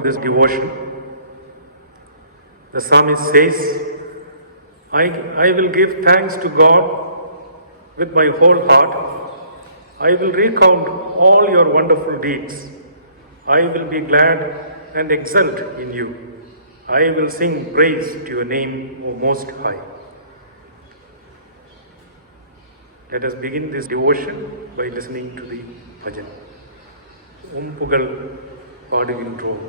to this devotion. The psalmist says, I will give thanks to God with my whole heart. I will recount all your wonderful deeds. I will be glad and exult in you. I will sing praise to your name, O Most High. Let us begin this devotion by listening to the bhajan. Pugal பாடுகின்றோம்.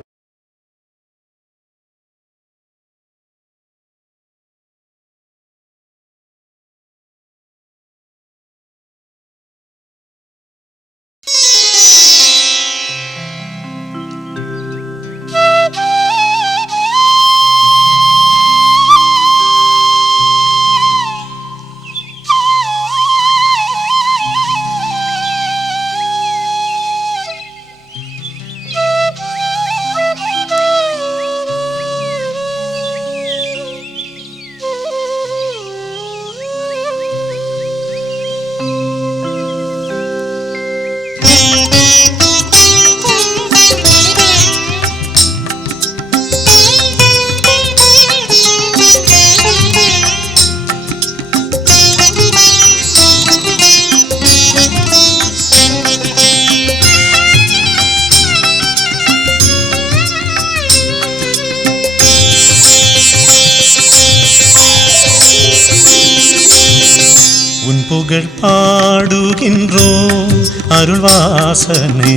புகழ் பாடுகின்றோம் அருள்வாசனே,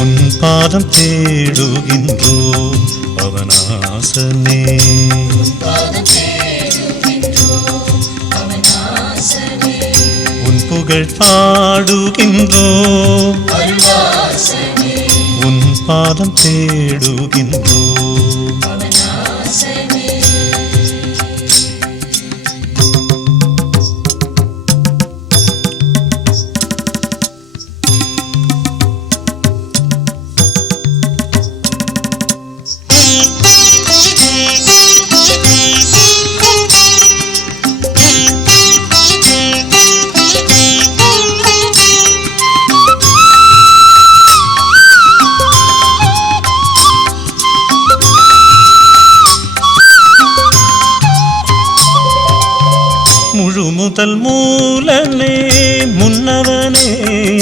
உன் பாதம் தேடுகின்றோம் பவனாசனே. உன் புகழ் பாடுகின்றோம், உன் பாதம் தேடுகின்றோம். முதல் மூலனே முன்னவனே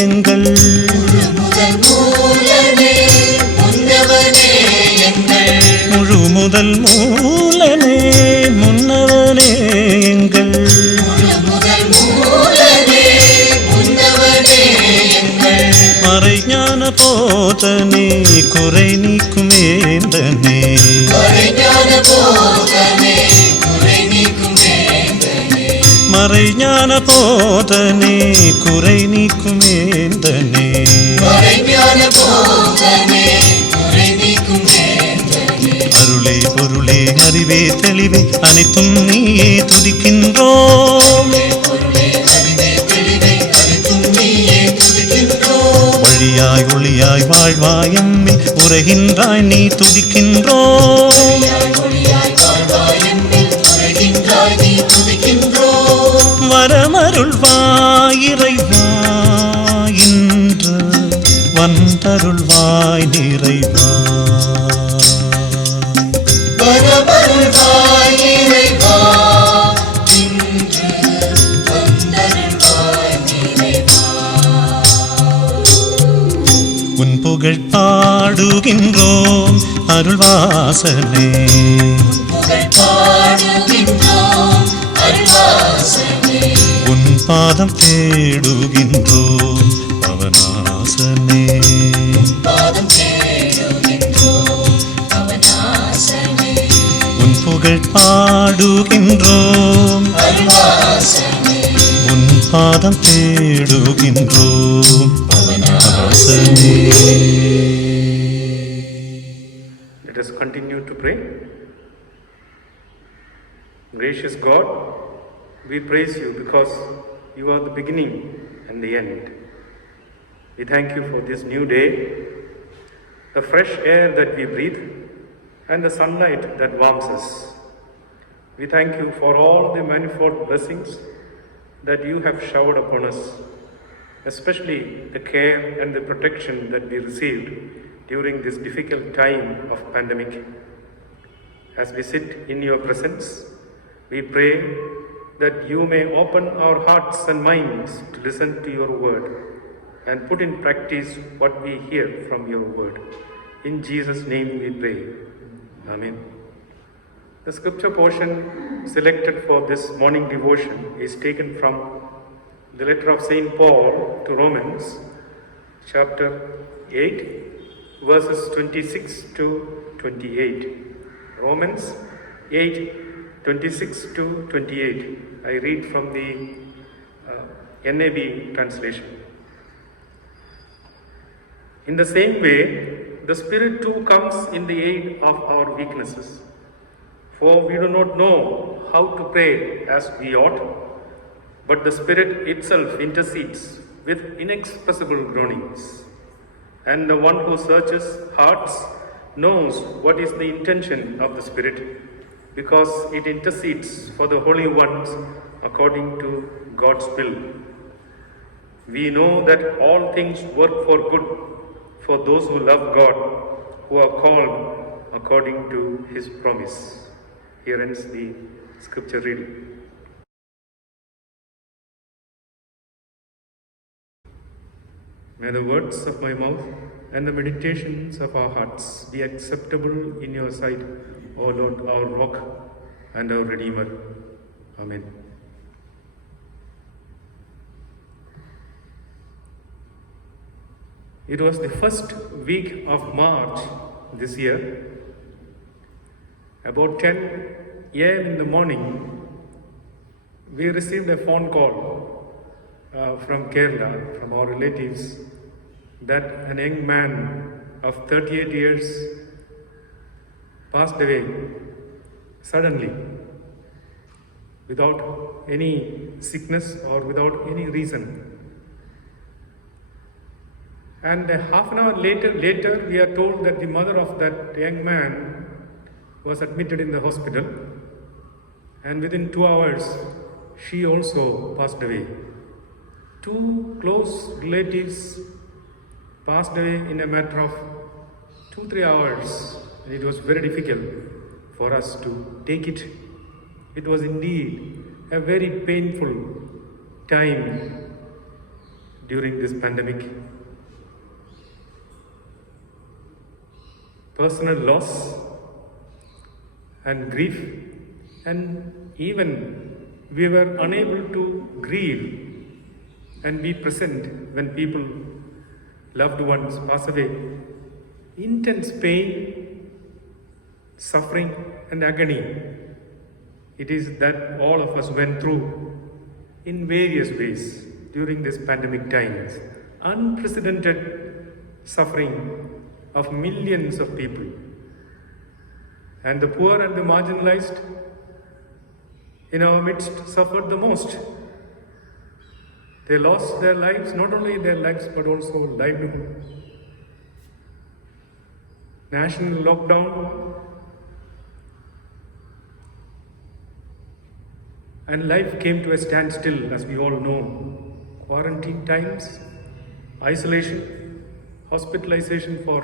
எங்கள், முழு முதல் மூலனே முன்னவனே எங்கள், மறைஞான போதனே குறை நீக்கும் வேந்தனே, மறைஞான போதனே குறை நீக்கும் வேந்தனே. அருளே பொருளே அறிவே தெளிவே அனைத்தும் நீயே துதிக்கின்றோம். வழியாய் ஒளியாய் வாழ்வாய் எம்மில் உரைகின்றாய் நீ துதிக்கின்றோம். வரமருள்வாய் இறைவா இன்று வந்தருள்வாய் நிறைவா. உன் புகழ் பாடுகின்றோம் அருள்வாசனே, உன் பாதம் தேடுகின்றோம் பவனாசனே. உன் புகழ் பாடுகின்றோம், உன் பாதம் தேடுகின்றோம் பவனாசனே. Let us continue to pray. Gracious God, we praise you because you are the beginning and the end. We thank you for this new day, the fresh air that we breathe, and the sunlight that warms us. We thank you for all the manifold blessings that you have showered upon us. especially the care and the protection that we received during this difficult time of pandemic. As we sit in your presence, we pray that you may open our hearts and minds to listen to your word and put in practice what we hear from your word. In Jesus' name we pray. Amen. The scripture portion selected for this morning devotion is taken from the letter of St. Paul to Romans, chapter 8, verses 26 to 28. Romans 8, 26 to 28. I read from the NAB translation. In the same way, the Spirit too comes in the aid of our weaknesses. For we do not know how to pray as we ought, but the Spirit itself intercedes with inexpressible groanings. And the one who searches hearts knows what is the intention of the Spirit, because it intercedes for the holy ones according to God's will. We know that all things work for good for those who love God, who are called according to His promise. Here ends the scripture reading. May the words of my mouth and the meditations of our hearts be acceptable in your sight, O Lord, our rock and our Redeemer. Amen. It was the first week of March this year. About 10 a.m. in the morning, we received a phone call from Kerala, from our relatives, that an young man of 38 years passed away suddenly, without any sickness or without any reason. And half an hour later, we are told that the mother of that young man was admitted in the hospital, and within 2 hours, she also passed away. 2 close relatives passed away in a matter of 2-3 hours, and it was very difficult for us to take it. It was indeed a very painful time during this pandemic. Personal loss and grief, and even we were unable to grieve and be present when people, loved ones, pass away. Intense pain, suffering and agony. It is that all of us went through in various ways during this pandemic times. Unprecedented suffering of millions of people. And the poor and the marginalized in our midst suffered the most. They lost their lives, not only their lives but also livelihood. National lockdown and life came to a standstill, as we all know. Quarantine times, isolation, hospitalization for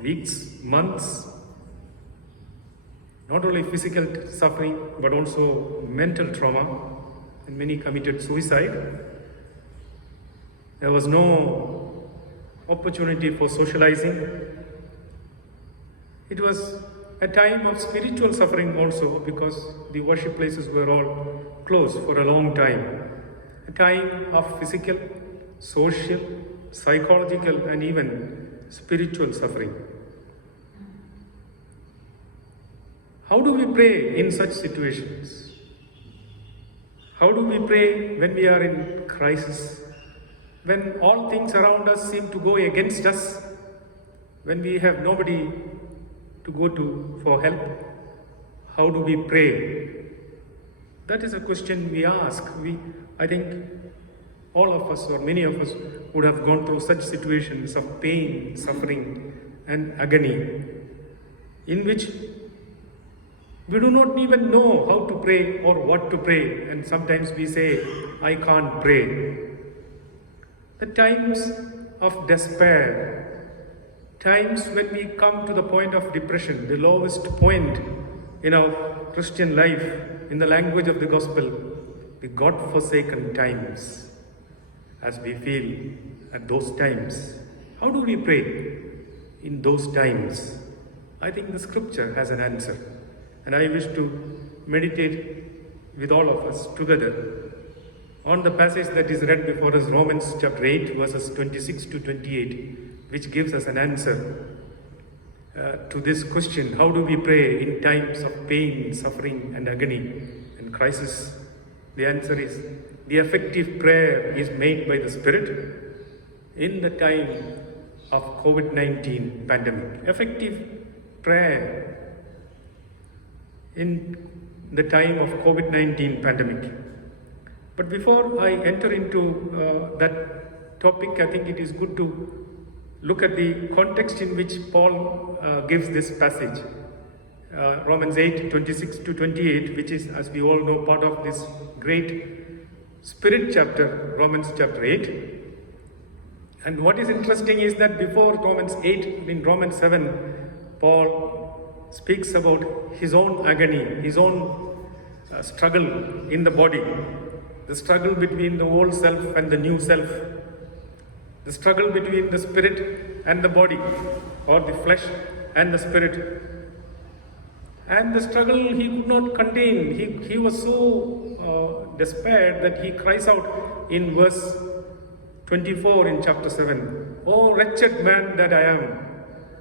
weeks, months. Not only physical suffering, but also mental trauma, and many committed suicide. There was no opportunity for socializing. It was a time of spiritual suffering also, because the worship places were all closed for a long time. A time of physical, social, psychological, and even spiritual suffering. How do we pray in such situations? How do we pray when we are in crisis? When all things around us seem to go against us? When we have nobody to go to for help? How do we pray? That is a question we ask. I think all of us, or many of us, would have gone through such situations of pain, suffering, and agony, in which we do not even know how to pray or what to pray, and sometimes we say, I can't pray. the times of despair, times when we come to the point of depression, the lowest point in our Christian life, in the language of the gospel, the God-forsaken times, as we feel at those times. How do we pray in those times? I think the scripture has an answer, and I wish to meditate with all of us together on the passage that is read before us, Romans chapter 8, verses 26 to 28, which gives us an answer to this question: how do we pray in times of pain, suffering, and agony and crisis? The answer is, the effective prayer is made by the Spirit in the time of COVID-19 pandemic. Effective prayer in the time of COVID-19 pandemic. But before I enter into that topic, I think it is good to look at the context in which Paul gives this passage. Romans 8, 26 to 28, which is, as we all know, part of this great Spirit chapter, Romans chapter 8. And what is interesting is that before Romans 8, in Romans 7, Paul speaks about his own agony, his own struggle in the body, the struggle between the old self and the new self, the struggle between the spirit and the body, or the flesh and the spirit. And the struggle he could not contain. He was so despaired that he cries out in verse 24 in chapter 7, "O wretched man that I am,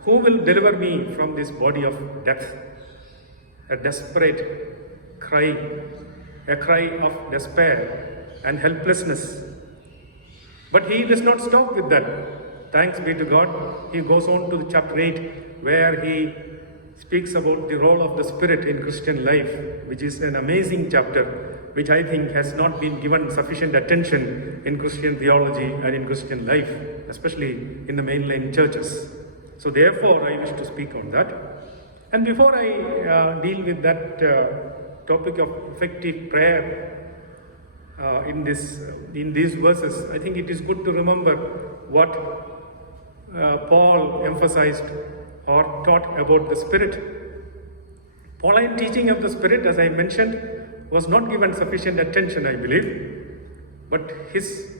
who will deliver me from this body of death?" A desperate cry, a cry of despair and helplessness. But he does not stop with that. Thanks be to God. He goes on to chapter 8, where he speaks about the role of the Spirit in Christian life, which is an amazing chapter, which I think has not been given sufficient attention in Christian theology and in Christian life, especially in the mainline churches. So therefore, I wish to speak on that. And before I deal with that topic of effective prayer in these verses, I think it is good to remember what Paul emphasized or taught about the Spirit. Pauline teaching of the Spirit, as I mentioned, was not given sufficient attention, I believe. But his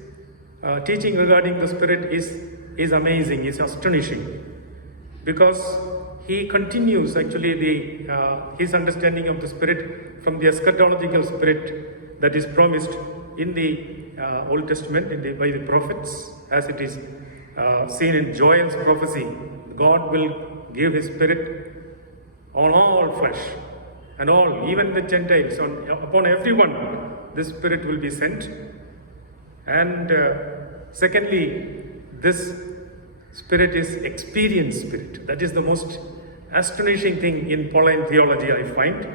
teaching regarding the Spirit is amazing, is astonishing, because he continues actually his understanding of the Spirit from the eschatological Spirit that is promised in the Old Testament by the prophets, as it is seen in Joel's prophecy. God will give His Spirit on all flesh and all, even the Gentiles, upon everyone, this Spirit will be sent. And secondly, this Spirit is experienced Spirit. That is the most astonishing thing in Pauline theology, I find.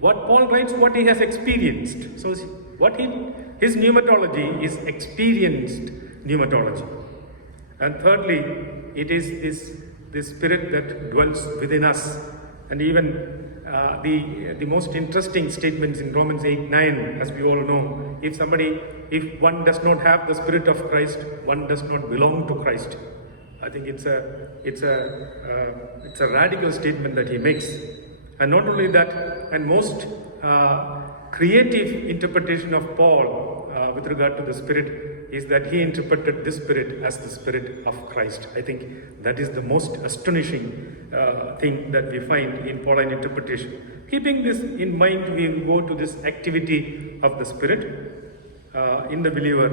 What Paul writes, what he has experienced. So his pneumatology is experienced pneumatology. And thirdly, it is this Spirit that dwells within us. And even the most interesting statements in Romans 8, 9, as we all know, if one does not have the Spirit of Christ, one does not belong to Christ. I think it's a radical statement that he makes. And not only that, and most creative interpretation of Paul with regard to the Spirit is that he interpreted this Spirit as the Spirit of Christ. I think that is the most astonishing thing that we find in Pauline interpretation. Keeping this in mind, we will go to this activity of the Spirit in the believer,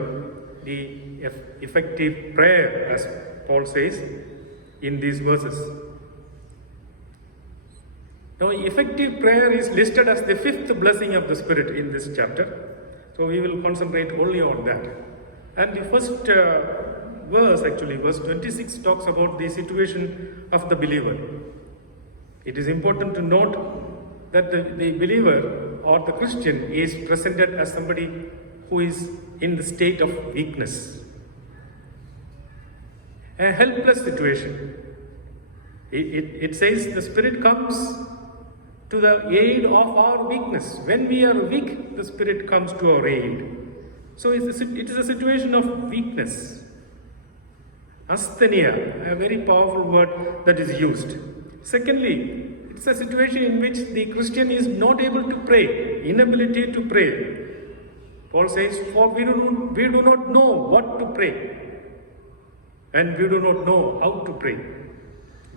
the effective prayer, as Paul says in these verses. Now, effective prayer is listed as the fifth blessing of the Spirit in this chapter. So we will concentrate only on that. And the first verse, actually, verse 26, talks about the situation of the believer. It is important to note that the believer or the Christian is presented as somebody who is in the state of weakness, a helpless situation. It says the Spirit comes to the aid of our weakness. When we are weak, the Spirit comes to our aid. So it is a situation of weakness. Asthenia, a very powerful word that is used. Secondly, it's a situation in which the Christian is not able to pray, inability to pray. Paul says, for we do not know what to pray, and we do not know how to pray.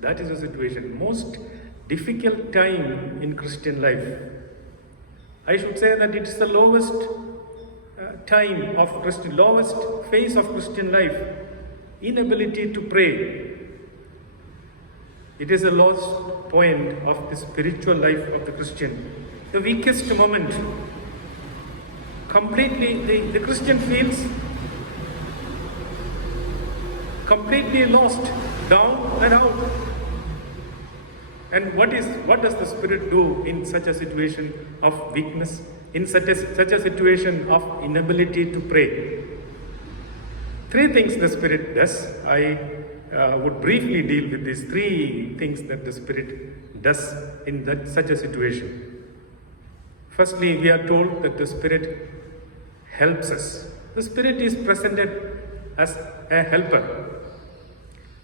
That is the situation. Most difficult time in Christian life. I should say that it's the lowest time of Christian, lowest phase of Christian life. Inability to pray. It is the lowest point of the spiritual life of the Christian. The weakest moment. Completely, the Christian feels completely lost, down and out. And what does the Spirit do in such a situation of weakness, in such a situation of inability to pray? Three things the Spirit does. I would briefly deal with these three things that the Spirit does in such a situation. Firstly, we are told that the Spirit helps us. The Spirit is presented as a helper.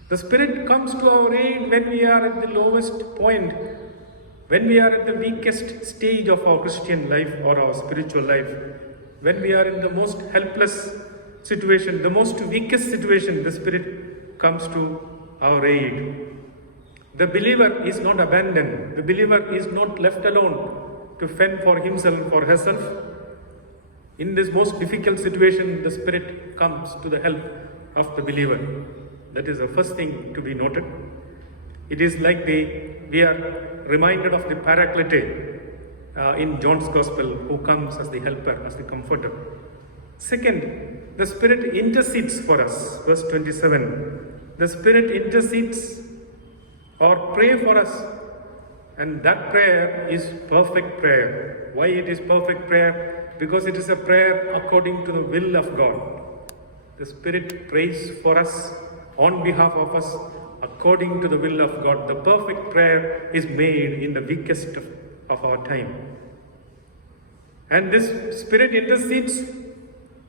The Spirit comes to our aid when we are at the lowest point, when we are at the weakest stage of our Christian life or our spiritual life, when we are in the most helpless situation, the most weakest situation, the Spirit comes to our aid. The believer is not abandoned. The believer is not left alone to fend for himself or herself. In this most difficult situation, the Spirit comes to the help of the believer. That is the first thing to be noted. It is like we are reminded of the Paraclete in John's Gospel, who comes as the helper, as the comforter. Second, the Spirit intercedes for us. Verse 27. The Spirit intercedes or pray for us. And that prayer is perfect prayer. Why it is perfect prayer? Because it is a prayer according to the will of God. The Spirit prays for us, on behalf of us, according to the will of God. The perfect prayer is made in the weakest of our time. And this Spirit intercedes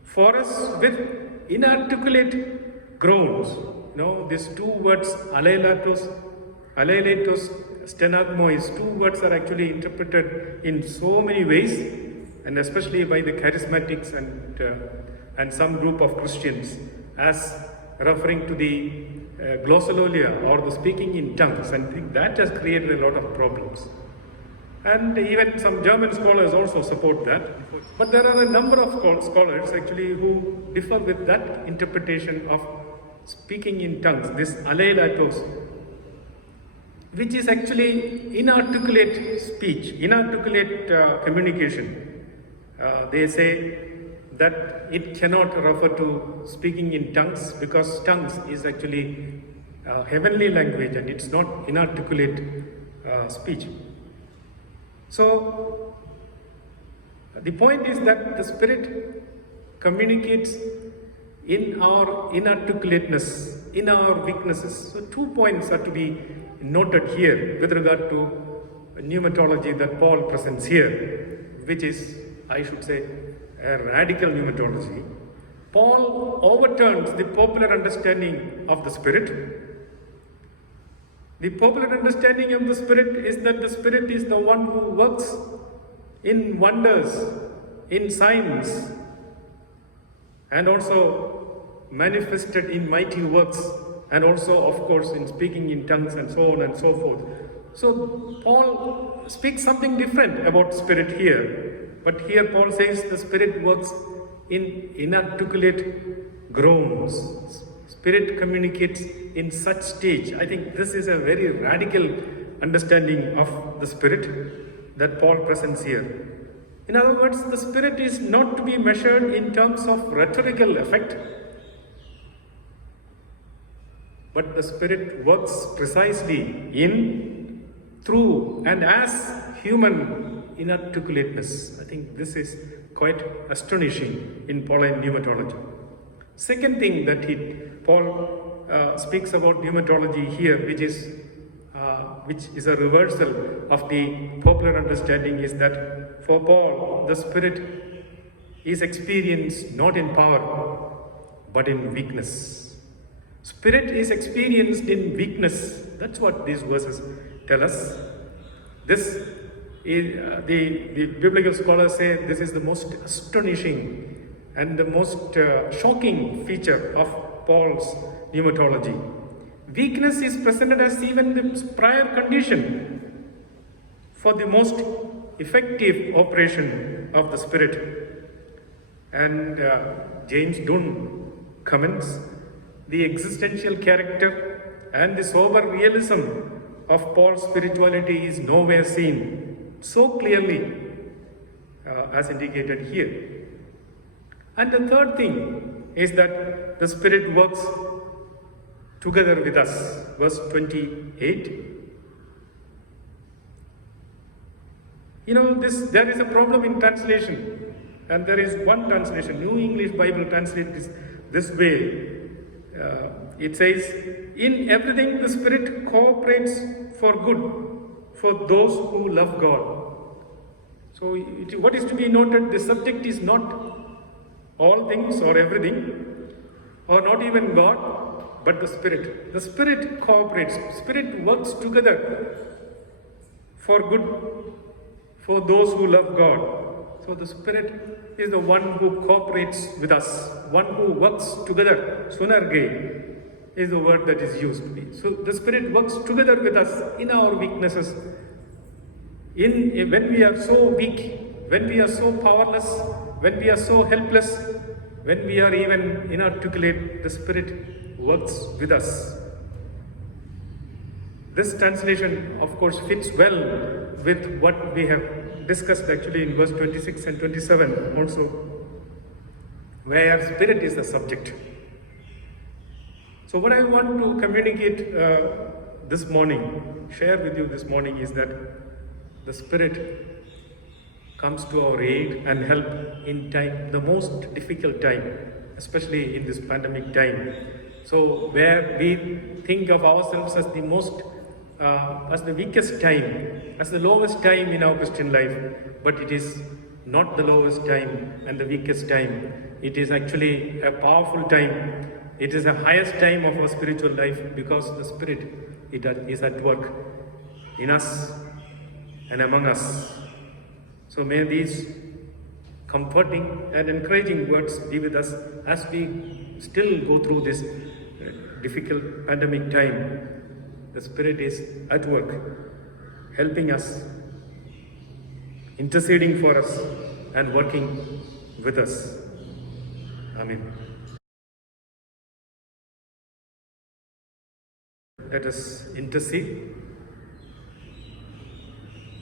for us with inarticulate groans. These two words, alelatos, stenagmois, two words are actually interpreted in so many ways, and especially by the charismatics and some group of Christians as referring to the glossolalia or the speaking in tongues, and I think that has created a lot of problems. And even some German scholars also support that. But there are a number of scholars actually who differ with that interpretation of speaking in tongues, this alelatos, which is actually inarticulate speech, inarticulate communication. They say that it cannot refer to speaking in tongues, because tongues is actually a heavenly language and it's not inarticulate speech. So the point is that the Spirit communicates in our inarticulateness, in our weaknesses. So 2 points are to be noted here with regard to pneumatology that Paul presents here, which is, I should say, a radical pneumatology. Paul overturns the popular understanding of the Spirit. The popular understanding of the Spirit is that the Spirit is the one who works in wonders, in signs, and also manifested in mighty works, and also, of course, in speaking in tongues and so on and so forth. So Paul speaks something different about Spirit here. But here Paul says the Spirit works in inarticulate groans. Spirit communicates in such stage. I think this is a very radical understanding of the Spirit that Paul presents here. In other words, the Spirit is not to be measured in terms of rhetorical effect, but the Spirit works precisely in, through, and as human inarticulateness. I think this is quite astonishing in Pauline pneumatology. Second thing that Paul speaks about pneumatology here, which is a reversal of the popular understanding, is that for Paul, the Spirit is experienced not in power but in weakness. Spirit is experienced in weakness. That's what these verses tell us. This is, the biblical scholars say this is the most astonishing and the most shocking feature of Paul's pneumatology. Weakness is presented as even the prior condition for the most effective operation of the Spirit. And James Dunn comments, the existential character and the sober realism of Paul's spirituality is nowhere seen so clearly as indicated here. And the third thing is that the Spirit works together with us. Verse 28. There is a problem in translation, and there is one translation, New English Bible translates this way. It says, in everything the Spirit cooperates for good for those who love God. So what is to be noted, the subject is not all things or everything, or not even God, but the Spirit. The Spirit cooperates, Spirit works together for good for those who love God. So the Spirit is the one who cooperates with us, one who works together. Sunarge is the word that is used. So the Spirit works together with us in our weaknesses. When we are so weak, when we are so powerless, when we are so helpless, when we are even inarticulate, the Spirit works with us. This translation, of course, fits well with what we have discussed actually in verse 26 and 27 also, where Spirit is the subject. So what I want to communicate this morning, share with you this morning, is that the Spirit comes to our aid and help in time, the most difficult time, especially in this pandemic time. So where we think of ourselves as the most, as the weakest time, as the lowest time in our Christian life, but it is not the lowest time and the weakest time. It is actually a powerful time. It is the highest time of our spiritual life, because the Spirit is at work in us and among us. So may these comforting and encouraging words be with us as we still go through this difficult pandemic time. The Spirit is at work, helping us, interceding for us, and working with us. Amen. Let us intercede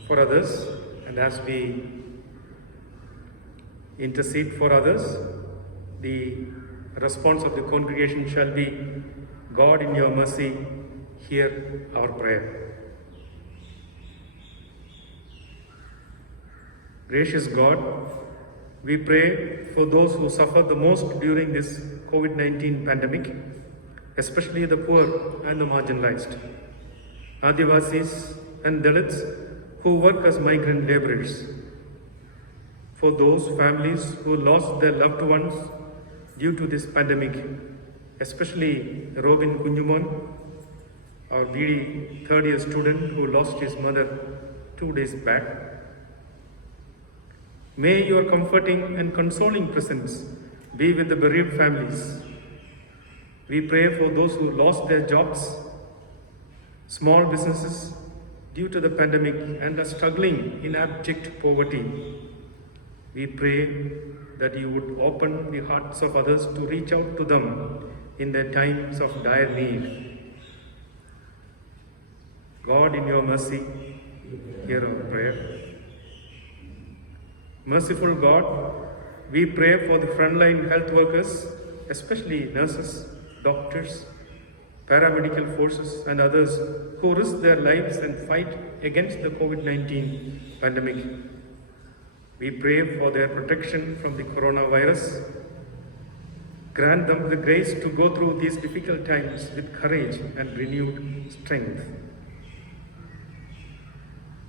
for others, and as we intercede for others, the response of the congregation shall be, God in your mercy, hear our prayer. Gracious God, we pray for those who suffer the most during this COVID-19 pandemic, especially the poor and the marginalized, Adivasis and Dalits who work as migrant laborers, for those families who lost their loved ones due to this pandemic, especially Robin Kunjuman, our BD third-year student who lost his mother 2 days back. May your comforting and consoling presence be with the bereaved families. We pray for those who lost their jobs, small businesses due to the pandemic and are struggling in abject poverty. We pray that you would open the hearts of others to reach out to them in their times of dire need. God, in your mercy, hear our prayer. Merciful God, we pray for the frontline health workers, especially nurses, doctors, paramedical forces and others who risk their lives and fight against the COVID-19 pandemic. We pray for their protection from the coronavirus. Grant them the grace to go through these difficult times with courage and renewed strength.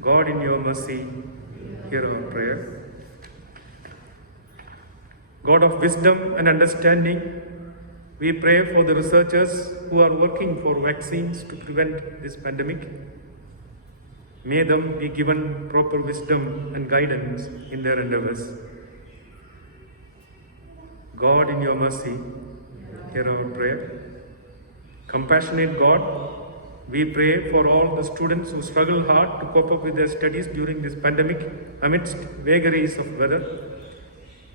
God, in your mercy, hear our prayer. God of wisdom and understanding, we pray for the researchers who are working for vaccines to prevent this pandemic. May them be given proper wisdom and guidance in their endeavors. God, in your mercy, hear our prayer. Compassionate God, we pray for all the students who struggle hard to cope up with their studies during this pandemic amidst vagaries of weather,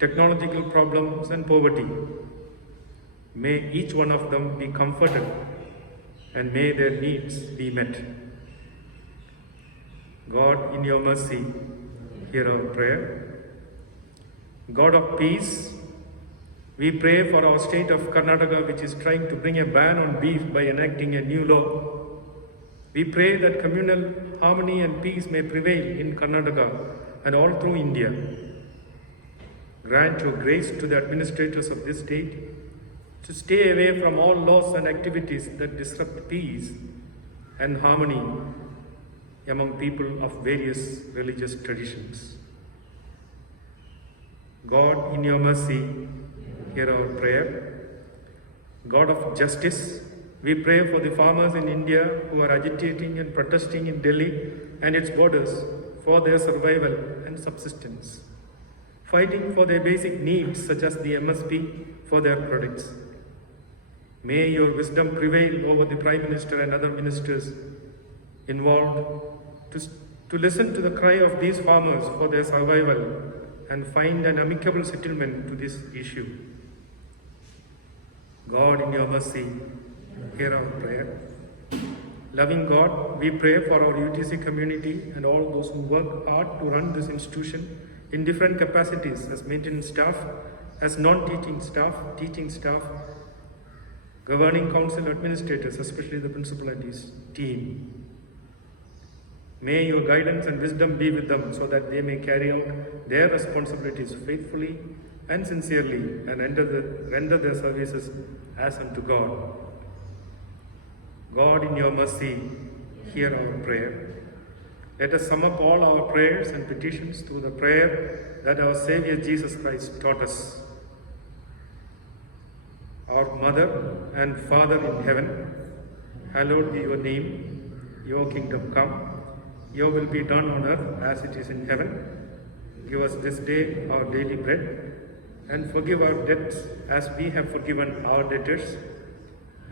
technological problems and poverty. May each one of them be comforted and may their needs be met. God, in your mercy, hear our prayer. God of peace, we pray for our state of Karnataka, which is trying to bring a ban on beef by enacting a new law. We pray that communal harmony and peace may prevail in Karnataka and all through India. Grant your grace to the administrators of this state to stay away from all laws and activities that disrupt peace and harmony among people of various religious traditions. God, in your mercy, hear our prayer. God of justice, we pray for the farmers in India who are agitating and protesting in Delhi and its borders for their survival and subsistence, fighting for their basic needs such as the MSP for their products. May your wisdom prevail over the Prime Minister and other ministers involved to listen to the cry of these farmers for their survival and find an amicable settlement to this issue. God, in your mercy, hear our prayer. Loving God, we pray for our UTC community and all those who work hard to run this institution in different capacities as maintenance staff, as non-teaching staff, teaching staff, governing council administrators, especially the principal and his team. May your guidance and wisdom be with them so that they may carry out their responsibilities faithfully and sincerely and render their services as unto God. God, in your mercy, hear our prayer. Let us sum up all our prayers and petitions through the prayer that our Savior Jesus Christ taught us. Our Mother and Father in heaven, hallowed be your name, your kingdom come. Your will be done on earth as it is in heaven. Give us this day our daily bread, and forgive our debts as we have forgiven our debtors.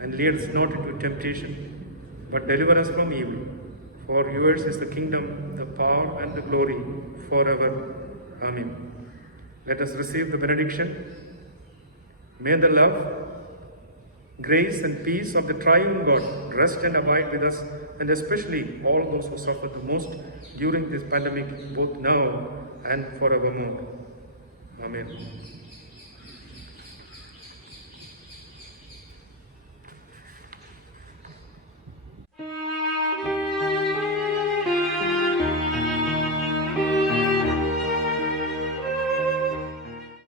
And lead us not into temptation, but deliver us from evil. For yours is the kingdom, the power, and the glory forever. Amen. Let us receive the benediction. May the love, grace, and peace of the triune God rest and abide with us, and especially all those who suffer the most during this pandemic, both now and forevermore. Amen.